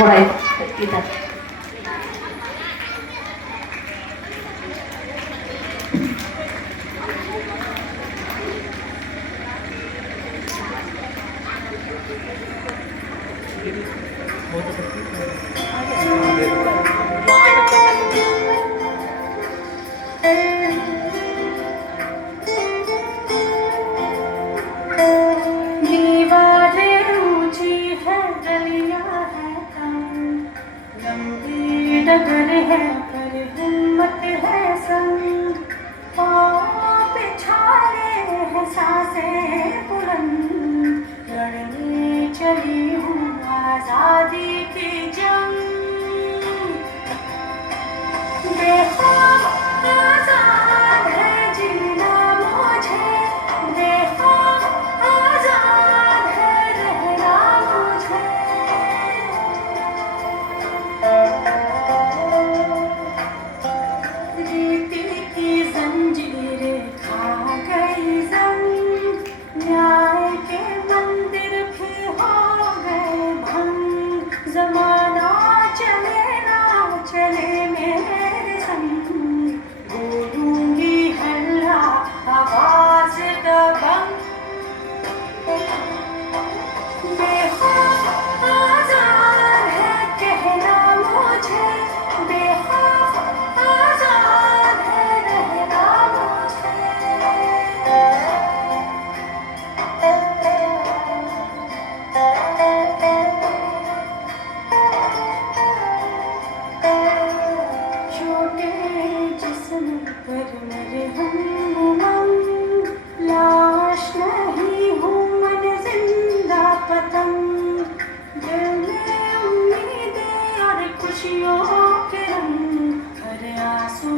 थोड़ा इधर। दीवारें ऊंची है, गलियां है तंग, लंबी डगर है पर हिम्मत है संग, पाँव पे छाले हैं सांसें बुलंद, लड़ने चली हूँ आजादी की जंग। बेखौफ आजाद है जीना मुझे, बेखौफ आजाद है रहना मुझे। रीति की जंजीरें खा गई जंग, न्याय के मंदिर भी हो गए भंग, जमाना चले ना चले मेरे संग, बोलूंगी हल्ला आवाज दबंग। बेखौफ आजाद है कहना मुझे, बेखौफ आजाद है रहना मुझे। छोटे जिस्म पर मेरे हम उमंग, लाश नहीं हूँ मन जिंदा पतंग, दिल में उम्मीदें और खुशियों के रंग, हर आंसू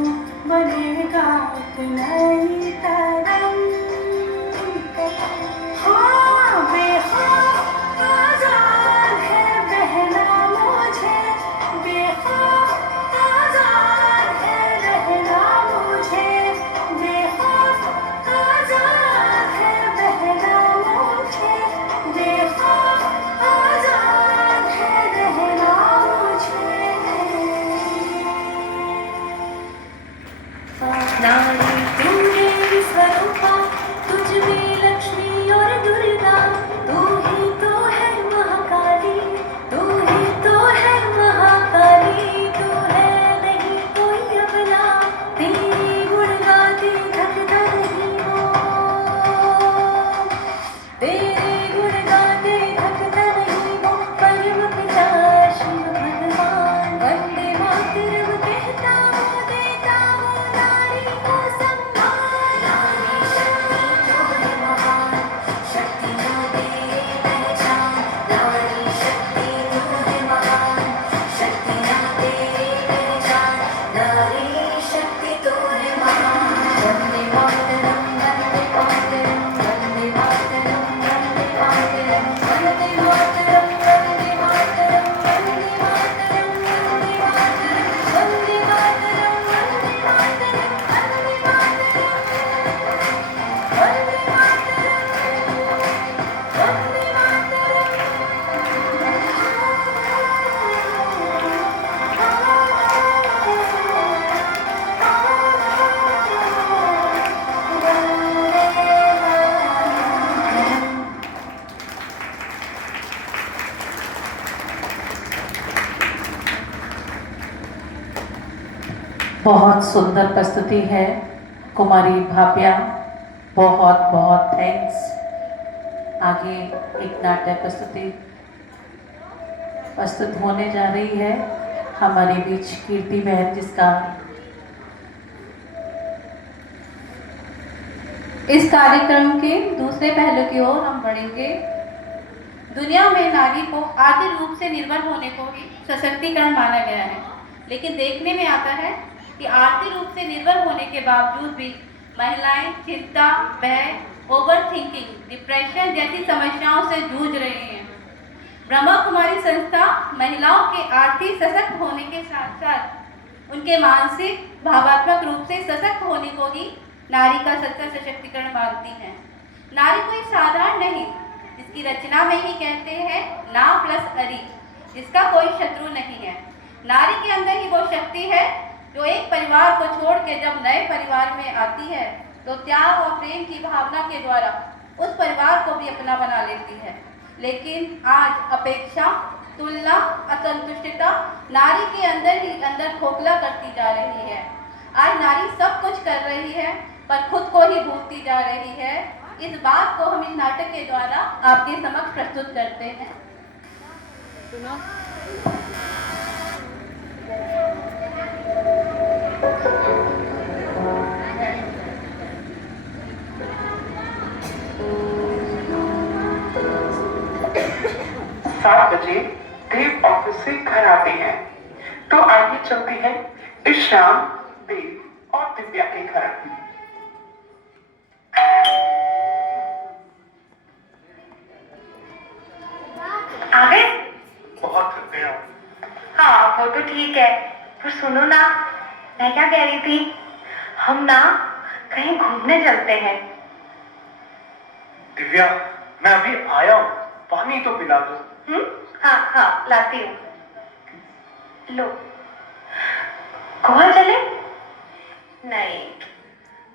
बनेगा एक नई तरंग। हाँ बेखौफ आजाद है बहना मुझे, बेखौफ आजाद है रहना मुझे, बेखौफ आजाद है बहना मुझे, बेखौफ आजाद है रहना मुझे। नारी तू मेरी स्वरूपा, तुझ में लक्ष्मी और दुर्गा, तू ही तो है महाकाली, तू ही तो है महाकाली, तू है नहीं कोई अपना, तेरी गुण गाते थकता नहीं हो, तेरे गुण गाते थकता नहीं हो। परम पिता शिव भगवान, वंदे मातरम कहता हूँ, देता हूँ नारी को सम्मान। नारी शक्ति तो है महान, शक्तियाँ तेरी पहचान, नारी शक्ति तो है महान, शक्तियाँ तेरी पहचान, नारी शक्ति तो है महान। वंदे मातरम वंदे मातरम वंदे मातरम वंदे मातरम वंदे मातरम वंदे मातरम वंदे मातरम वंदे मातरम वंदे मातरम वंदे मातरम वंदे मातरम वंदे बहुत सुंदर प्रस्तुति है कुमारी भाव्या, बहुत बहुत थैंक्स। आगे एक नाट्य प्रस्तुति प्रस्तुत होने जा रही है हमारे बीच कीर्ति बहन, जिसका इस कार्यक्रम के दूसरे पहलू की ओर हम बढ़ेंगे। दुनिया में नारी को आर्थिक रूप से निर्भर होने को ही सशक्तिकरण माना गया है, लेकिन देखने में आता है कि आर्थिक रूप से निर्भर होने के बावजूद भी महिलाएं चिंता, भय, ओवर थिंकिंग, डिप्रेशन जैसी समस्याओं से जूझ रही हैं। ब्रह्मा कुमारी संस्था महिलाओं के आर्थिक सशक्त होने के साथ साथ उनके मानसिक भावात्मक रूप से सशक्त होने को ही नारी का सच्चा सशक्तिकरण मानती है। नारी कोई साधारण नहीं, जिसकी रचना में ही कहते हैं ना प्लस अरी, जिसका कोई शत्रु नहीं है। नारी के अंदर ही वो शक्ति है जो एक परिवार को छोड़ के जब नए परिवार में आती है तो त्याग और प्रेम की भावना के द्वारा उस परिवार को भी अपना बना लेती है। लेकिन आज अपेक्षा, तुलना, असंतुष्टता नारी के अंदर ही अंदर खोखला करती जा रही है। आज नारी सब कुछ कर रही है पर खुद को ही भूलती जा रही है। इस बात को हम इस नाटक के द्वारा आपके समक्ष प्रस्तुत करते हैं। सात बजे देव ऑफिस से घर आते हैं तो आगे चलते हैं इस शाम देव और दिव्या के घर। आ गए? बहुत थक गया हूं। हाँ वो तो ठीक है, पर सुनो ना, मैं क्या कह रही थी, हम ना कहीं घूमने चलते हैं। दिव्या, मैं अभी आया हूं, पानी तो पिला दो। हाँ हाँ लाती हूँ। लो, गोवा चले? नहीं,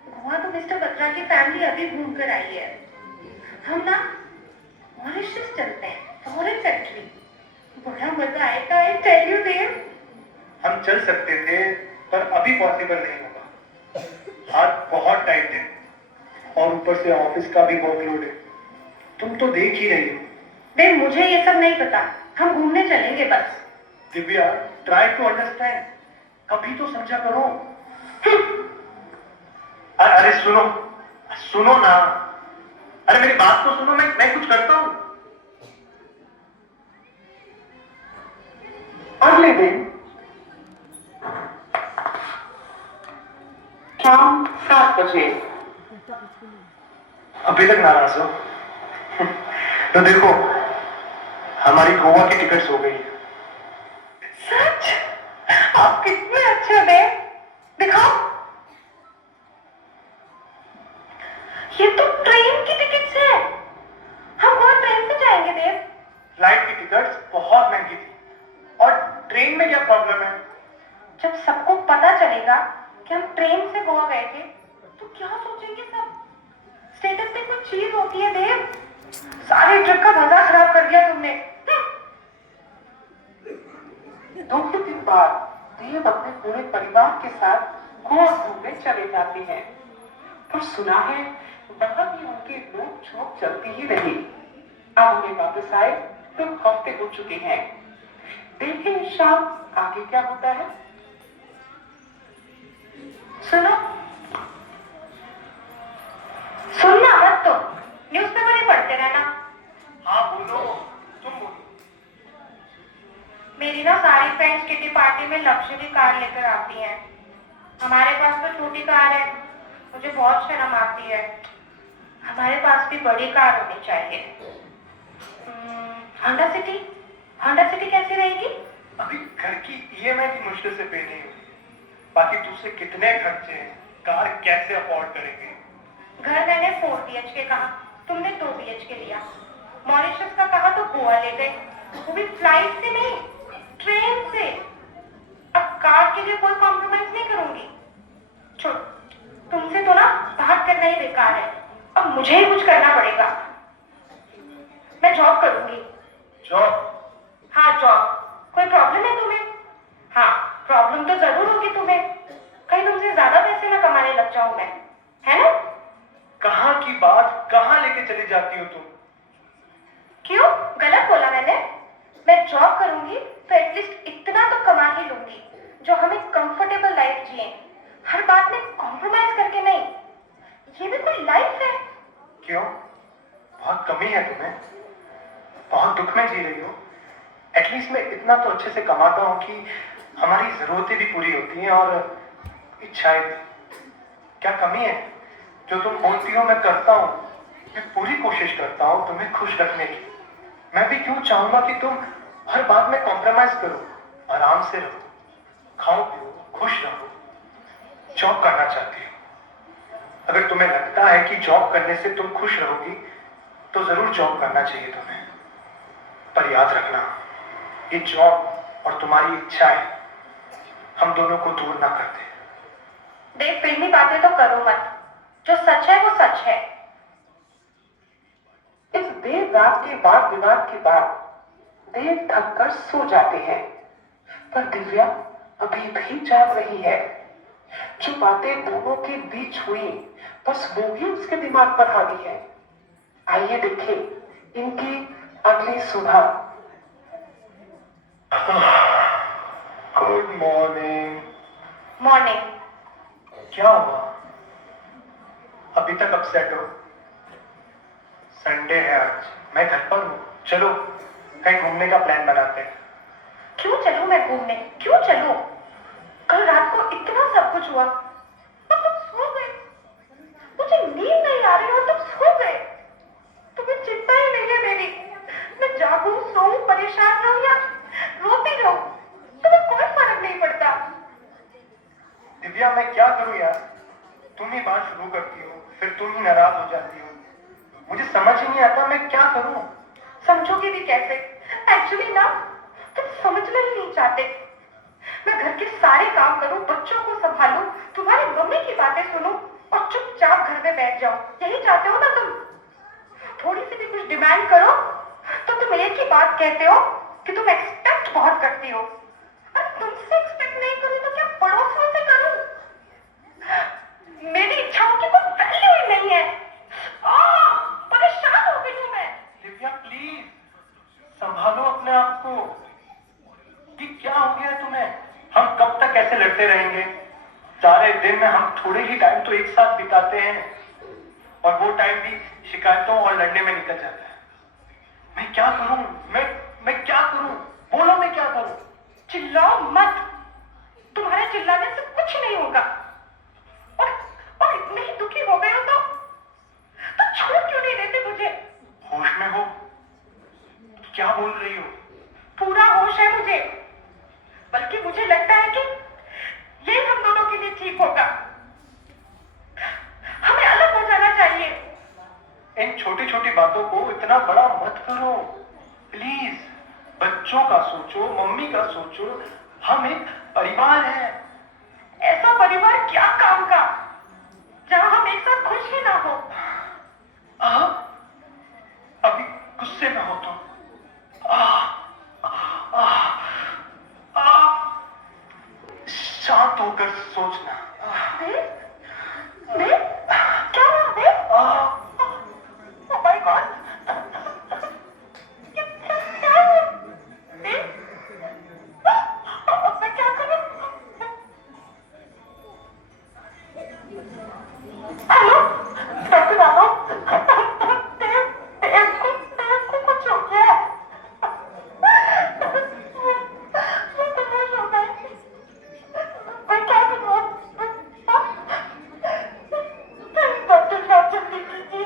गोवा तो मिस्टर बत्रा की फैमिली अभी घूम कर आई है। हम ना मॉरिशस चलते हैं, फॉरेन कंट्री। बड़ा मजा आएगा, आई टेल यू देव। हम चल सकते थे पर अभी पॉसिबल नहीं होगा। आज बहुत टाइट है और ऊपर से ऑफिस का भी वर्कलोड है। तुम तो देख ही रही हो। देव मुझे ये सब नहीं पता, हम घूमने चलेंगे बस। दिव्या, ट्राई टू अंडरस्टैंड, कभी तो समझा करो। अरे सुनो, सुनो ना, अरे मेरी बात तो सुनो, मैं कुछ करता हूं। अगले दिन शाम 7 बजे। अभी तक नाराज हो? तो देखो, हमारी गोवा की टिकट्स हो गई। सच? आप कितने अच्छे हो, दिखाओ। ये तो ट्रेन की टिकट्स है। हम गोवा ट्रेन से जाएंगे देव। फ्लाइट की टिकट्स बहुत महंगी थी और ट्रेन में क्या प्रॉब्लम है? जब सबको पता चलेगा कि हम ट्रेन से गोवा गए थे तो क्या सोचेंगे सब? स्टेटस पे कोई चीज होती है देव। सारे ट्रिप का मजा खराब कर दिया तुमने। 2 दिन बाद देव अपने पूरे परिवार के साथ गोवा घूमने चले जाते हैं। पर सुना है वहां भी उनकी नोक झोंक चलती ही रही। अब उन्हें वापस आए तो हफ्ते हो चुके हैं। देखें इस शाम आगे क्या होता है। सुनो, सुनना मत तो, न्यूज़पेपर ही पढ़ते रहना। हाँ बोलो, तुम बोलो। मेरी ना सारी फ्रेंड्स किटी पार्टी में लग्जरी कार लेकर आती हैं। हमारे पास तो छोटी कार है, मुझे बहुत शर्म आती है। हमारे पास भी बड़ी कार होनी चाहिए। होंडा सिटी, होंडा सिटी कैसी रहेगी? अभी घर की ईएमआई भी मुश्किल से पे नहीं हुई, बाकी दूसरे कितने खर्चे हैं, कार कैसे अफोर्ड करेंगे? घर मैंने 4 BHK कहा, तुमने 2 BHK लिया। मॉरिशस का कहा तो गोवा ले गए, वो भी फ्लाइट से नहीं, ट्रेन से। अब कार के लिए कोई कॉम्प्रोमाइज नहीं करूंगी। छोड़, तुमसे तो ना बात करना ही बेकार है, अब मुझे ही कुछ करना पड़ेगा। मैं जॉब करूंगी। जॉब? हाँ जॉब। कोई प्रॉब्लम है तुम्हें? हाँ प्रॉब्लम तो जरूर होगी तुम्हें, कहीं तुमसे ज्यादा पैसे ना कमाने लग जाऊं मैं, है ना? कहाँ की बात कहाँ लेके चली जाती हो तुम? क्यों, गलत बोला मैंने? मैं जॉब करूंगी तो एटलीस्ट इतना तो कमा ही लूंगी जो हमें कंफर्टेबल लाइफ जिए, हर बात में कॉम्प्रोमाइज करके नहीं। ये भी कोई लाइफ है? क्यों, बहुत कमी है तुम्हें? बहुत दुख में जी रही हो? एटलीस्ट मैं इतना तो अच्छे से कमाता हूँ कि हमारी जरूरतें भी पूरी होती हैं और इच्छाएं भी। क्या कमी है? जो तुम बोलती हो मैं करता हूँ, मैं पूरी कोशिश करता हूँ तुम्हें खुश रखने की। मैं भी क्यों चाहूंगा कि तुम हर बात में कॉम्प्रोमाइज करो, आराम से रहो, खाओ पियो, खुश रहो। जॉब करना चाहती हो, अगर तुम्हें लगता है कि जॉब करने से तुम खुश रहोगी तो जरूर जॉब करना चाहिए तुम्हें। पर याद रखना, ये जॉब और तुम्हारी इच्छाएं हम दोनों को दूर ना कर दे। देव, फिल्मी बातें तो करो मत। जो सच है वो सच है। इस देर रात के वाद विवाद के बाद देव थक कर सो जाते हैं, पर दिव्या अभी भी जाग रही है। जो बातें दोनों के बीच हुई बस वो ही उसके दिमाग पर हावी है। आइए देखें इनकी अगली सुबह। Good morning. मॉर्निंग। क्या हुआ? अभी तक अपसेट हो? संडे है आज, मैं घर पर हूँ। चलो कहीं घूमने का प्लान बनाते हैं। क्यों चलूं मैं घूमने? क्यों चलूं? कल रात को इतना सब कुछ हुआ और तुम सो गए। मुझे नींद नहीं आ रही और तुम सो गए। तुम्हें चिंता ही नहीं है मेरी। मैं जागूं, सोऊं, परेशान रहूं या रोती रहूं, तुम्हें कोई फर्क नहीं पड़ता। दिव्या, मैं क्या करूं यार? तुम ही बात शुरू करती हो, फिर तुम ही नाराज हो जाती हो। मुझे समझ ही नहीं आता मैं क्या करूं। समझोगे भी कैसे? एक्चुअली ना, तुम समझना ही नहीं चाहते। मैं घर के सारे काम करूं, बच्चों को संभालूं, तुम्हारी मम्मी की बातें सुनूं और चुपचाप घर में बैठ जाऊं। यही चाहते हो ना तुम? थोड़ी सी भी कुछ डिमांड करो तो तुम एक ही बात कहते हो कि तुम एक्सपेक्ट बहुत करती हो। अरे तुमसे एक्सपेक्ट नहीं करूं तो क्या पड़ोसियों से करूं? मेरी इच्छाओं की कोई वैल्यू ही नहीं है। परेशान हो गई हूं मैं। दिव्या प्लीज संभालो अपने आप को। कि क्या हो गया तुम्हें? हम कब तक ऐसे लड़ते रहेंगे? सारे दिन में हम थोड़े ही टाइम तो एक साथ बिताते हैं और वो टाइम भी शिकायतों और लड़ने में निकल जाता है। मैं क्या करूं? मैं क्या करूं? बोलो मैं क्या करूं? चिल्लाओ मत। तुम्हारे चिल्लाने से कुछ नहीं होगा। और इतने ही दुखी हो गए हो तो छोड़ क्यों नहीं देते मुझे? होश में हो? क्या बोल रही हो? पूरा होश है मुझे। बल्कि मुझे लगता है कि ये हम दोनों के लिए ठीक होगा। हमें अलग हो जाना चाहिए। इन छोटी छोटी बातों को इतना बड़ा मत करो प्लीज। बच्चों का सोचो, मम्मी का सोचो। हम एक परिवार हैं। ऐसा परिवार क्या काम का जहां हम एक साथ खुश ही ना हो? अभी गुस्से में हो तो शांत होकर सोचना। क्या हुआ बे? Oh my God! क्या हुआ? बे? अब मैं क्या करूं? Hello, doctor Raghav. देव को कुछ हो गया है। मैं बेहोश हो गई। मैं क्या करूं? डॉक्टर साहब जल्दी कीजिए।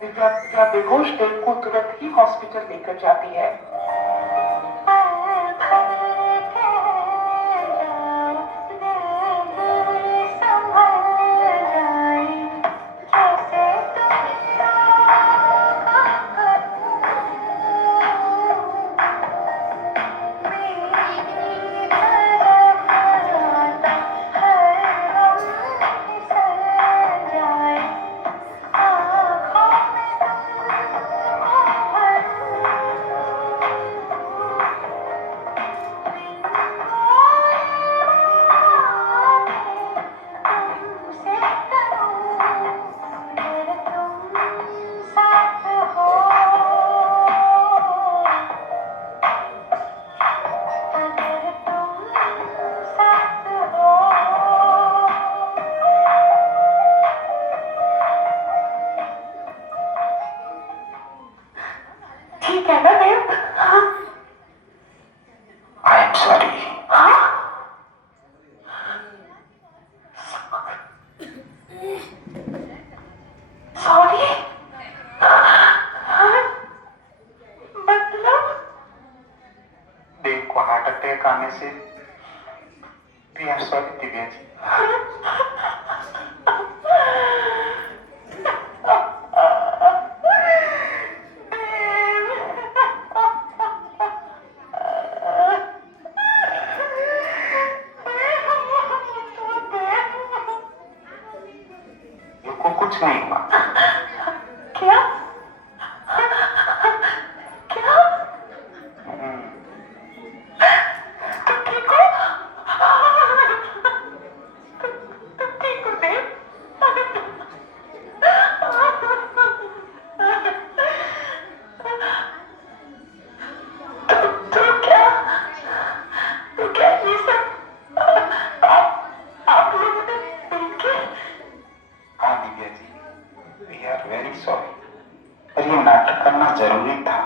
दिव्या बेहोश देव को तुरंत ही हॉस्पिटल लेकर जाती है। ठीक है ना Dev? I am sorry. Sorry? मतलब? देव को हार्ट अटैक आने से we are sorry Divya ji. कुछ नहीं हुआ। क्या क्या तुम ठीक हो? तुम ठीक हो देव? तो क्या ये सब आप लोगों ने मिलके? हाँ Divya ji, we are very sorry, पर ये नाटक करना जरूरी था।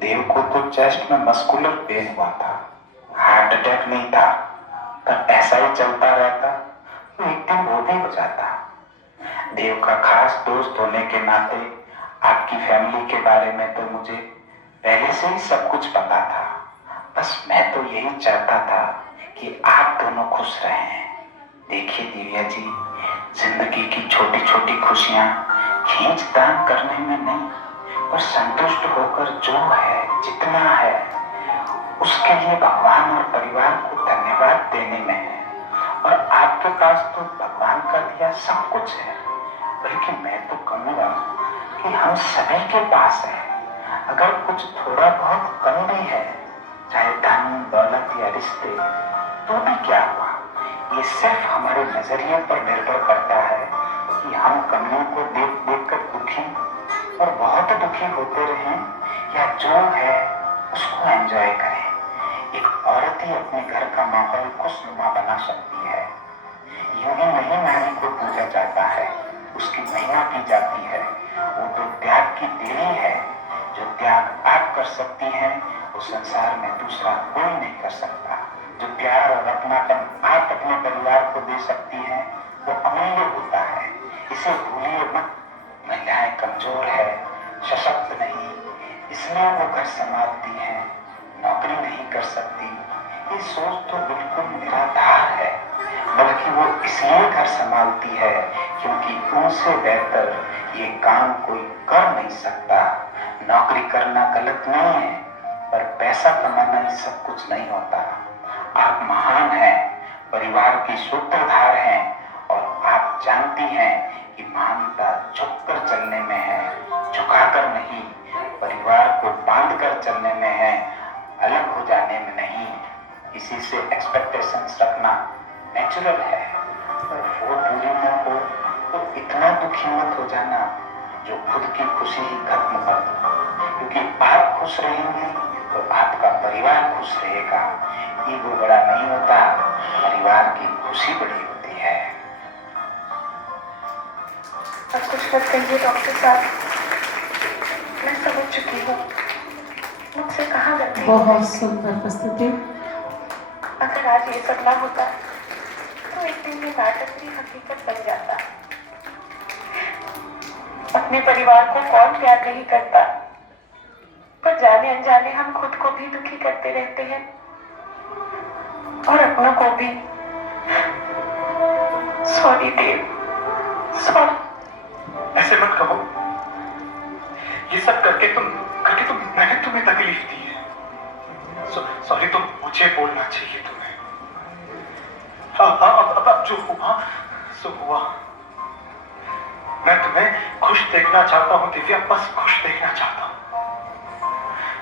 देव को तो चेस्ट में मस्कुलर पेन हुआ था, हार्ट अटैक नहीं था। पर ऐसा ही चलता रहता तो एक दिन वो भी हो जाता। देव का खास दोस्त होने के नाते आपकी फैमिली के बारे में तो मुझे पहले से ही सब कुछ पता था। बस मैं तो यही चाहता था कि आप दोनों खुश रहें। देखिए दिव्या जी, जिंदगी की छोटी छोटी खुशियां खींच तान करने में नहीं, और संतुष्ट होकर जो है, जितना है, उसके लिए भगवान और परिवार को धन्यवाद देने में है। और आपके पास तो भगवान का दिया सब कुछ है, बल्कि मैं तो कहूँगा कि हम सभी के पास है। अगर कुछ थोड़ा बहुत कम भी है, चाहे धन दौलत या रिश्ते, तो भी क्या हुआ। ये सिर्फ हमारे नजरिए पर निर्भर करता है कि हम कमियों को देख देख कर दुखी और बहुत दुखी होते रहें, या जो है उसको एंजॉय करें। एक औरत ही अपने घर का माहौल खुशनुमा बना सकती है। यूं ही नहीं नारी को पूजा जाता है, उसकी महिमा की जाती है। वो तो त्याग की देवी है। जो त्याग आप कर सकती हैं, वो संसार में दूसरा कोई नहीं कर सकता। जो प्यार और अपनापन आप अपने परिवार को दे सकती हैं, वो अमूल्य होता है। इसे भूलिए मत। महिलाएं कमजोर है, सशक्त नहीं, इसलिए वो घर संभालती हैं, नौकरी नहीं कर सकती। ये सोच तो बिल्कुल निराधार है। बल्कि वो इसलिए घर संभालती है क्योंकि उनसे बेहतर ये काम कोई कर नहीं सकता। नौकरी करना गलत नहीं है, पर पैसा कमाना ही सब कुछ नहीं होता। आप महान हैं, परिवार की सूत्रधार हैं, और आप जानती हैं कि महानता झुककर चलने में है, झुकाकर नहीं। परिवार को बांधकर चलने में है, अलग हो जाने में नहीं। किसी से एक्सपेक्टेशंस रखना नेचुरल है, पर वो पूरी न हो तो इतना दुखी मत हो जाना जो खुद की खुशी ही खत्म कर दो। क्योंकि आप खुश रहेंगे तो आपका परिवार खुश रहेगा। ईगो बड़ा नहीं होता, परिवार की खुशी बड़ी होती है। अब कुछ मत कहिए डॉक्टर साहब, मैं समझ चुकी हूँ मुझसे कहाँ गलती। बहुत सुंदर प्रस्तुति। अगर आज ये सब ना होता तो एक दिन ये नाटक की हकीकत बन जाता। अपने परिवार को कौन प्यार नहीं करता, पर जाने अनजाने हम खुद को भी दुखी करते रहते हैं और अपनों को भी। सॉरी देव, सॉरी। ऐसे मत कहो। ये सब करके तुम मैंने तुम्हें तकलीफ दी है। सॉरी, तुम मुझे बोलना चाहिए तुम्हें। अब जो हुआ सो हुआ। मैं तुम्हें खुश देखना चाहता हूँ दिव्या, बस खुश देखना चाहता हूँ।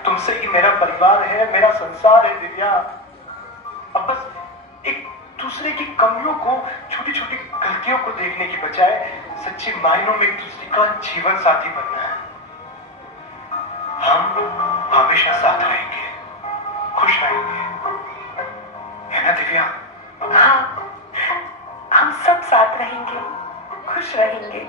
तुमसे ही मेरा परिवार है, मेरा संसार है दिव्या। अब बस एक दूसरे की कमियों को, छोटी छोटी गलतियों को देखने की बजाय सच्चे मायनों में एक दूसरे का जीवन साथी बनना है। हम हमेशा साथ रहेंगे, खुश रहेंगे, है ना दिव्या? हाँ, हम सब साथ रहेंगे, खुश रहेंगे।